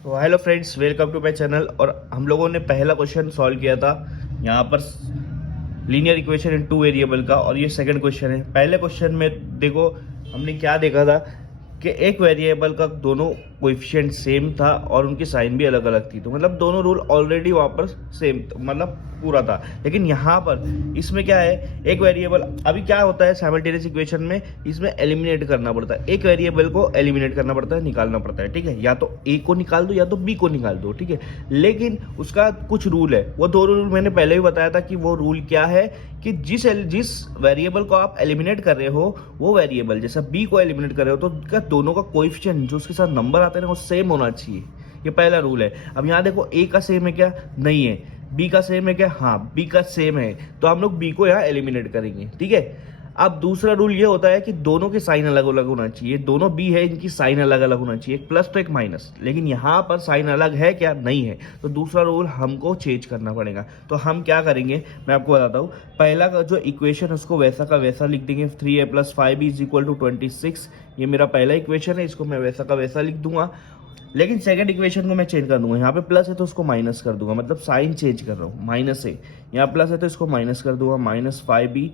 तो hello friends, welcome to my channel. और हम लोगों ने पहला क्वेश्चन सॉल्व किया था यहाँ पर linear equation in two variable का, और ये सेकंड क्वेश्चन है। पहले क्वेश्चन में देखो हमने क्या देखा था कि एक वेरिएबल का दोनों कोएफिशिएंट सेम था और उनकी साइन भी अलग अलग थी, तो मतलब दोनों रूल ऑलरेडी वहाँ पर सेम मतलब पूरा था। लेकिन यहाँ पर इसमें क्या है, एक वेरिएबल अभी क्या होता है साइमल्टेनियस इक्वेशन में, इसमें एलिमिनेट करना पड़ता है। एक वेरिएबल को एलिमिनेट करना पड़ता है, निकालना पड़ता है, ठीक है। या तो ए को निकाल दो या तो बी को निकाल दो, ठीक है। लेकिन उसका कुछ रूल है, वो दो रूल मैंने पहले भी बताया था कि वो रूल क्या है कि जिस वेरिएबल को आप एलिमिनेट कर रहे हो, वो वेरिएबल जैसा बी को एलिमिनेट कर रहे हो, तो उनका दोनों का कोएफिशिएंट जो उसके साथ नंबर आते हैं ना, वो सेम होना चाहिए। ये पहला रूल है। अब यहाँ देखो ए का सेम है क्या? नहीं है। बी का सेम है क्या? हाँ, बी का सेम है, तो हम लोग बी को यहाँ एलिमिनेट करेंगे, ठीक है। अब दूसरा रूल ये होता है कि दोनों के साइन अलग अलग होना चाहिए। दोनों बी है, इनकी साइन अलग अलग होना चाहिए, एक प्लस तो एक माइनस। लेकिन यहाँ पर साइन अलग है क्या? नहीं है। तो दूसरा रूल हमको चेंज करना पड़ेगा। तो हम क्या करेंगे मैं आपको बताता हूँ। पहला का जो इक्वेशन उसको वैसा का वैसा लिख देंगे, 3a + 5b = 26। ये मेरा पहला इक्वेशन है, इसको मैं वैसा का वैसा लिख दूंगा। लेकिन सेकंड इक्वेशन को मैं चेंज कर दूंगा। यहाँ पे प्लस है तो उसको माइनस कर दूंगा, मतलब साइन चेंज कर रहा हूँ। माइनस है, यहाँ प्लस है तो इसको माइनस कर दूंगा, -5b।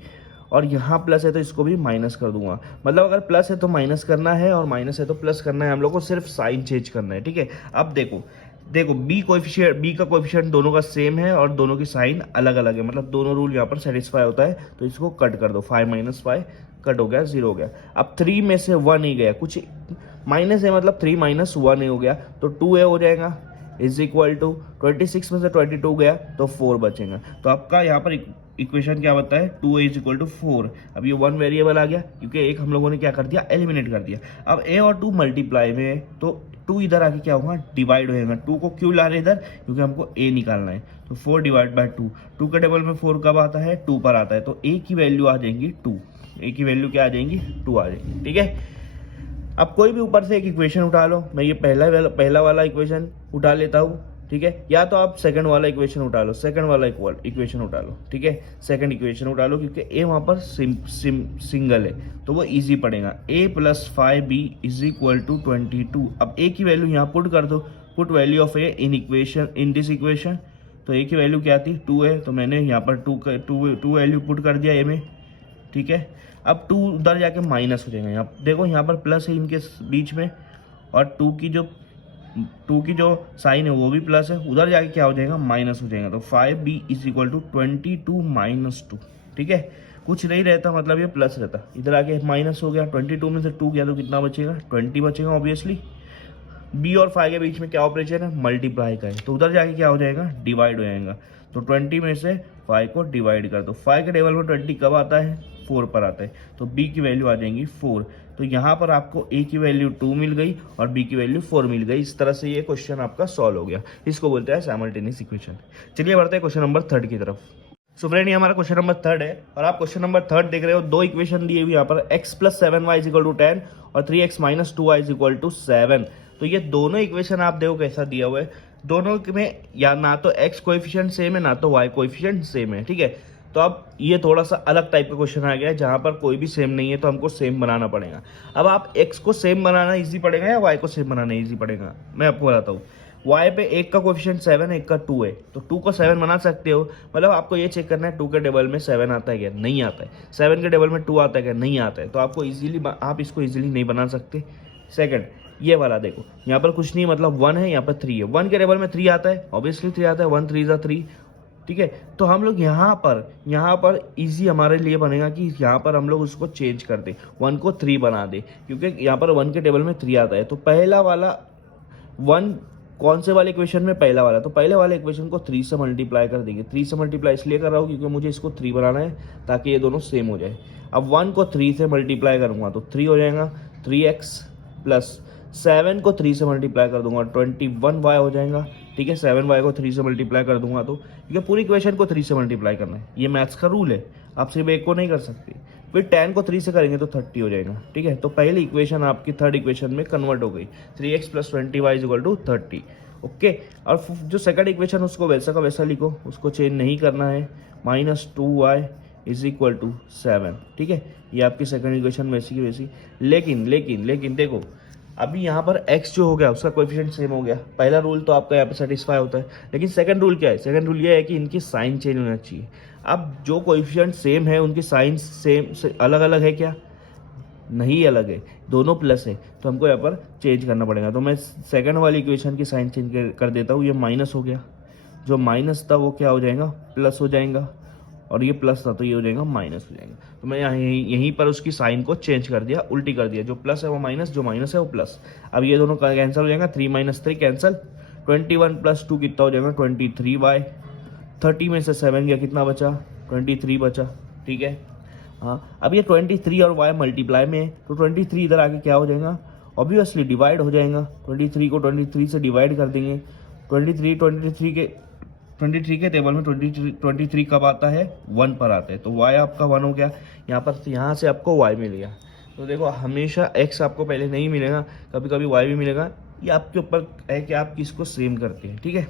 और यहाँ प्लस है तो इसको भी माइनस कर दूंगा। मतलब अगर प्लस है तो माइनस करना है और माइनस है तो प्लस करना है, हम लोग को सिर्फ साइन चेंज करना है, ठीक है। अब देखो देखो बी का कोएफिशिएंट दोनों का सेम है और दोनों की साइन अलग अलग है, मतलब दोनों रूल यहाँ पर सेटिस्फाई होता है। तो इसको कट कर दो, 5 - 5 कट हो गया, 0 हो गया। अब 3 में से 1 ही गया, कुछ माइनस है, मतलब 3 - 1 ही हो गया, तो 2a हो जाएगा = 26 में से 22 गया तो 4 बचेगा। तो आपका यहाँ पर इक्वेशन क्या बताता है? 2a = 4। अब ये 1 वेरिएबल आ गया क्योंकि एक हम लोगों ने क्या कर दिया, एलिमिनेट कर दिया। अब a और 2 मल्टीप्लाई में है तो 2 इधर आके क्या होगा, डिवाइड होएगा। 2 को क्यों ला रहे इधर? क्योंकि हमको a निकालना है। तो 4 / 2, 2 के टेबल में 4 कब आता है? 2 पर आता है। तो a की वैल्यू आ जाएंगी 2। a की वैल्यू क्या आ जाएंगी? 2 आ जाएंगी, ठीक है। अब कोई भी ऊपर से एक इक्वेशन उठा लो। मैं ये पहला वाला इक्वेशन उठा लेता हूँ, ठीक है। या तो आप सेकंड वाला इक्वेशन उठा लो, सेकंड वाला इक्वेशन उठा लो, ठीक है। सेकंड इक्वेशन उठा लो क्योंकि ए वहाँ पर सिंगल है तो वो इजी पड़ेगा। a + 5b = 22। अब a की वैल्यू यहाँ पुट कर दो। Put value of a in this equation. तो a की वैल्यू क्या थी? 2 है, तो मैंने यहाँ पर 2 वैल्यू पुट कर दिया a में, ठीक है। अब 2 उधर जाके माइनस हो जाएगा। यहाँ देखो, यहाँ पर प्लस है इनके बीच में, और 2 की जो साइन है वो भी प्लस है, उधर जाके क्या हो जाएगा, माइनस हो जाएगा। तो 5b = 22 - 2, ठीक है। कुछ नहीं रहता, मतलब ये प्लस रहता, इधर आके माइनस हो गया। 22 में से 2 गया तो कितना बचेगा? 20 बचेगा ऑब्वियसली। बी और 5 के बीच में क्या ऑपरेशन है? मल्टीप्लाई का है, तो उधर जाके क्या हो जाएगा, डिवाइड हो जाएगा। तो 20 में से 5 को डिवाइड कर दो। 5 के टेबल में 20 कब आता है? 4 पर आता है। तो b की वैल्यू आ जाएंगी 4। तो यहाँ पर आपको a की वैल्यू 2 मिल गई और b की वैल्यू 4 मिल गई। इस तरह से ये क्वेश्चन आपका सॉल्व हो गया। इसको बोलते हैं साइमल्टेनियस इक्वेशन। चलिए बढ़ते हैं क्वेश्चन नंबर 3 की तरफ। सो फ्रेंड, ये हमारा क्वेश्चन नंबर 3 है और आप क्वेश्चन नंबर 3 देख रहे हो। दो इक्वेशन दिए हुए यहाँ पर, x + 7y = 10 और 3x - 2y = 7। तो ये दोनों इक्वेशन आप देखो कैसा दिया हुआ है। दोनों में या ना तो x कोएफिशिएंट सेम है ना तो y कोएफिशिएंट सेम है, ठीक है। तो अब ये थोड़ा सा अलग टाइप का क्वेश्चन आ गया है जहां पर कोई भी सेम नहीं है, तो हमको सेम बनाना पड़ेगा। अब आप x को सेम बनाना इजी पड़ेगा या y को सेम बनाना इजी पड़ेगा, मैं आपको बताता हूँ। y पे एक का कोएफिशिएंट 7 है, एक का 2 है, तो 2 को 7 बना सकते हो। मतलब आपको ये चेक करना है 2 के टेबल में 7 आता है क्या? नहीं आता है। 7 के टेबल में 2 आता है क्या? नहीं आता है। तो आपको आप इसको इजीली नहीं बना सकते। सेकंड, ये वाला देखो, यहाँ पर कुछ नहीं, मतलब 1 है, यहाँ पर 3 है। 1 के टेबल में 3 आता है, ऑब्वियसली 3 आता है, 1 3 = 3, ठीक है। तो हम लोग यहाँ पर इजी हमारे लिए बनेगा कि यहाँ पर हम लोग उसको चेंज कर दें, 1 को 3 बना दें, क्योंकि यहाँ पर 1 के टेबल में 3 आता है। तो पहला वाला 1 कौन से वाले इक्वेशन में? पहला वाला। तो पहले वाले इक्वेशन को 3 से मल्टीप्लाई कर देंगे। 3 से मल्टीप्लाई इसलिए कर रहा हूँ क्योंकि मुझे इसको 3 बनाना है ताकि ये दोनों सेम हो जाए। अब 1 को 3 से मल्टीप्लाई करूँगा तो 3 हो जाएगा, 3x + 7 को 3 से मल्टीप्लाई कर दूंगा 21y हो जाएगा, ठीक है। 7y को 3 से मल्टीप्लाई कर दूंगा तो, क्योंकि पूरी इक्वेशन को 3 से मल्टीप्लाई करना है, ये मैथ्स का रूल है, आप सिर्फ एक को नहीं कर सकते। फिर 10 को 3 से करेंगे तो 30 हो जाएगा, ठीक है। तो पहली इक्वेशन आपकी थर्ड इक्वेशन में कन्वर्ट हो गई, 3x + 20y = 30, ओके। और जो सेकंड इक्वेशन उसको वैसा का वैसा लिखो, उसको चेंज नहीं करना है, -2y = 7, ठीक है। ये आपकी सेकंड इक्वेशन वैसी की वैसी। लेकिन देखो, अभी यहाँ पर x जो हो गया उसका कोएफिशिएंट सेम हो गया। पहला रूल तो आपका यहाँ पे सेटिस्फाई होता है, लेकिन सेकंड रूल क्या है? सेकंड रूल ये है कि इनकी साइन चेंज होना चाहिए। अब जो कोएफिशिएंट सेम है उनकी साइन सेम से अलग अलग है क्या? नहीं अलग है, दोनों प्लस है, तो हमको यहाँ पर चेंज करना पड़ेगा। तो मैं सेकंड वाली इक्वेशन की साइन चेंज कर देता हूँ। ये माइनस हो गया, जो माइनस था वो क्या हो जाएगा? प्लस हो जाएगा, और ये प्लस था तो ये हो जाएगा माइनस हो जाएगा। तो मैं यहाँ यहीं पर उसकी साइन को चेंज कर दिया, उल्टी कर दिया। जो प्लस है वो माइनस, जो माइनस है वो प्लस। अब ये दोनों कैंसिल हो जाएगा, 3 - 3 कैंसिल। 21 + 2 कितना हो जाएगा? 23y। 30 में से 7 गया, कितना बचा? 23 बचा। ठीक है, हाँ। अब ये 23 और y मल्टीप्लाई में है, तो 23 इधर आके क्या हो जाएगा? ऑब्वियसली डिवाइड हो जाएगा। 23 को 23 से डिवाइड कर देंगे। 23 के टेबल में 23 कब आता है? 1 पर आता है, तो y आपका 1 हो गया। यहाँ से आपको y मिल गया। तो देखो, हमेशा x आपको पहले नहीं मिलेगा, कभी कभी y भी मिलेगा। ये आपके ऊपर है कि आप किसको सेम करते हैं। ठीक है,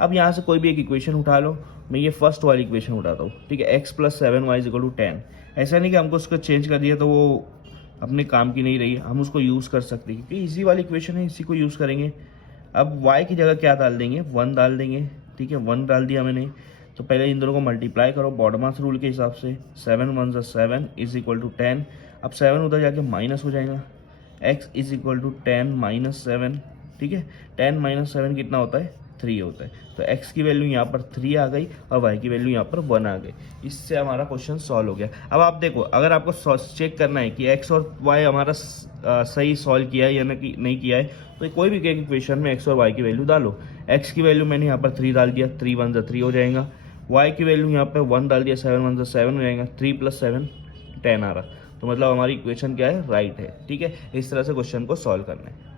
अब यहाँ से कोई भी एक इक्वेशन उठा लो। मैं ये फर्स्ट वाली इक्वेशन उठाता हूँ। ठीक है, x + 7y = 10। ऐसा नहीं कि हमको उसको चेंज कर दिया तो वो अपने काम की नहीं रही, हम उसको यूज़ कर सकते हैं, क्योंकि इसी वाली इक्वेशन है, इसी को यूज़ करेंगे। अब y की जगह क्या डाल देंगे? 1 डाल देंगे। ठीक है, 1 डाल दिया मैंने। तो पहले इन दोनों को मल्टीप्लाई करो बॉडमास रूल के हिसाब से। 7 × 1 = 7 = 10। अब 7 उधर जाके माइनस हो जाएगा। x = 10 - 7। ठीक है, 10 - 7 कितना होता है? 3 होता है। तो x की वैल्यू यहाँ पर 3 आ गई और y की वैल्यू यहाँ पर 1 आ गई। इससे हमारा क्वेश्चन सॉल्व हो गया। अब आप देखो, अगर आपको चेक करना है कि x और y हमारा सही सॉल्व किया है या नहीं किया है, तो कोई भी एक इक्वेशन में x और y की वैल्यू डालो। x की वैल्यू मैंने यहाँ पर 3 डाल दिया, 3 × 1 = 3 हो जाएगा। y की वैल्यू यहाँ पर 1 डाल दिया, 7 × 1 = 7 हो जाएगा। 3 + 7 10 आ रहा। तो मतलब हमारी इक्वेशन क्या है? राइट है। ठीक है, इस तरह से क्वेश्चन को सॉल्व करना है।